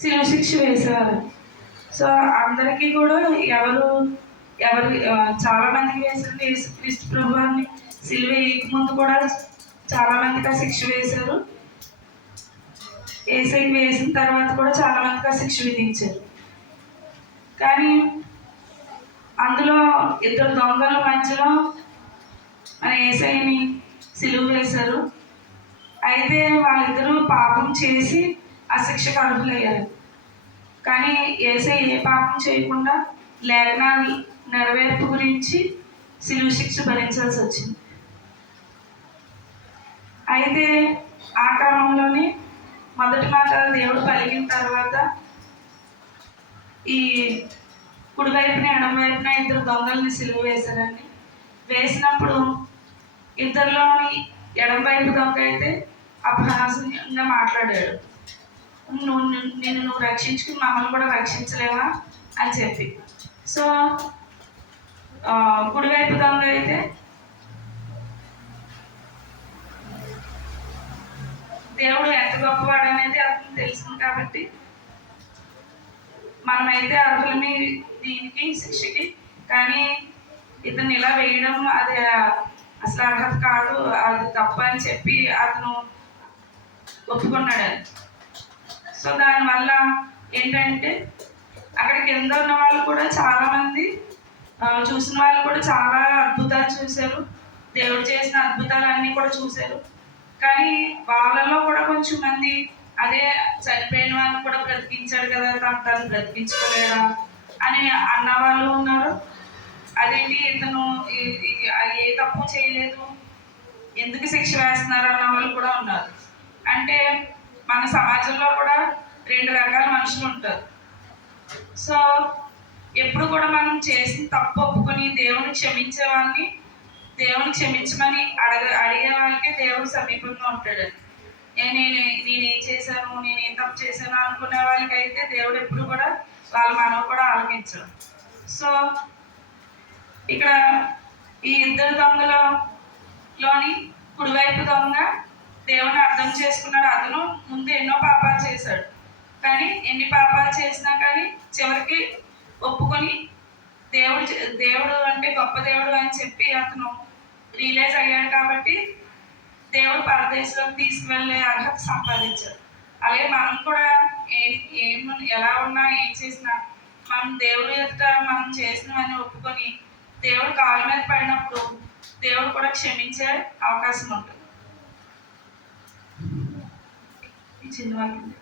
శిలువ శిక్ష వేసేవారు. సో అందరికీ కూడా ఎవరు ఎవరు చాలా మందికి వేసారు. యేసుక్రీస్తు ప్రభువాన్ని సిలువ వేయకముందు కూడా చాలా మందికి ఆ శిక్ష వేశారు. ఏసైకి వేసిన తర్వాత కూడా చాలా మందికి ఆ శిక్ష విధించారు. కానీ అందులో ఇద్దరు దొంగల మధ్యలో మన ఏసైని సిలువ వేశారు. అయితే వాళ్ళిద్దరూ పాపం చేసి ఆ శిక్షకు అర్హులయ్యారు. కానీ ఏసై ఏ పాపం చేయకుండా లేఖనాలు నెరవేర్పు గురించి సిలువ శిక్ష భరించాల్సి వచ్చింది. అయితే ఆ క్రమంలోనే మొదటి మాట దేవుడు పలికిన తర్వాత ఈ కుడివైపున ఎడమవైపున ఇద్దరు దొంగల్ని సిలువ వేశారండి. వేసినప్పుడు ఇద్దరిలోని ఎడమవైపు దొంగ అయితే అపహాసంగా మాట్లాడాడు. నువ్వు రక్షించుకుని మమ్మల్ని కూడా రక్షించలేవా అని చెప్పి. సో కుడివైపు దొంగ అయితే దేవుడు ఎంత గొప్పవాడు అనేది అతను తెలిసింది కాబట్టి మనమైతే అర్హులని దీనికి శిక్షకి, కానీ ఇతను ఇలా వేయడం అది అసలు అర్హత కాదు, అది తప్ప అని చెప్పి అతను ఒప్పుకున్నాడు. సో దానివల్ల ఏంటంటే అక్కడ కింద ఉన్న వాళ్ళు కూడా చాలామంది చూసిన వాళ్ళు కూడా చాలా అద్భుతాలు చూశారు. దేవుడు చేసిన అద్భుతాలన్నీ కూడా చూశారు. కానీ వాళ్ళలో కూడా కొంచెం మంది అదే చనిపోయిన వాళ్ళని కూడా బ్రతికించాడు కదా, తను బ్రతికించుకోలేరా అని అన్న వాళ్ళు ఉన్నారు. అదేంటి ఇతను ఏ తప్పు చేయలేదు, ఎందుకు శిక్ష వేస్తున్నారు అన్న వాళ్ళు కూడా ఉన్నారు. అంటే మన సమాజంలో కూడా రెండు రకాల మనుషులు ఉంటారు. సో ఎప్పుడు కూడా మనం చేసిన తప్పు ఒప్పుకొని దేవుని క్షమించే వాళ్ళని, దేవుని క్షమించమని అడిగే వాళ్ళకి దేవుడు సమీపంగా ఉంటాడు. నేనేం చేశాను, నేనేం తప్పు చేశాను అనుకునే వాళ్ళకైతే దేవుడు ఎప్పుడు కూడా వాళ్ళ మనం కూడా ఆలకించడు. సో ఇక్కడ ఈ ఇద్దరు దొంగలలోని కుడివైపు దొంగ దేవుని అర్థం చేసుకున్నాడు. అతను ముందు ఎన్నో పాపాలు చేశాడు, కానీ ఎన్ని పాపాలు చేసినా కానీ చివరికి ఒప్పుకొని దేవుడు అంటే గొప్ప దేవుడు అని చెప్పి అతను రియలైజ్ అయ్యాడు. కాబట్టి దేవుడు పరదేశంలోకి తీసుకువెళ్ళే అర్హత సంపాదించాడు. అలాగే మనం కూడా ఎలా ఉన్నా ఏం చేసినా మనం దేవుడి ఎదుట మనం చేసినవన్నీ ఒప్పుకొని దేవుడు కాళ్ళ మీద పడినప్పుడు దేవుడు కూడా క్షమించే అవకాశం ఉంటుంది. ఈ చిన్న వాళ్ళు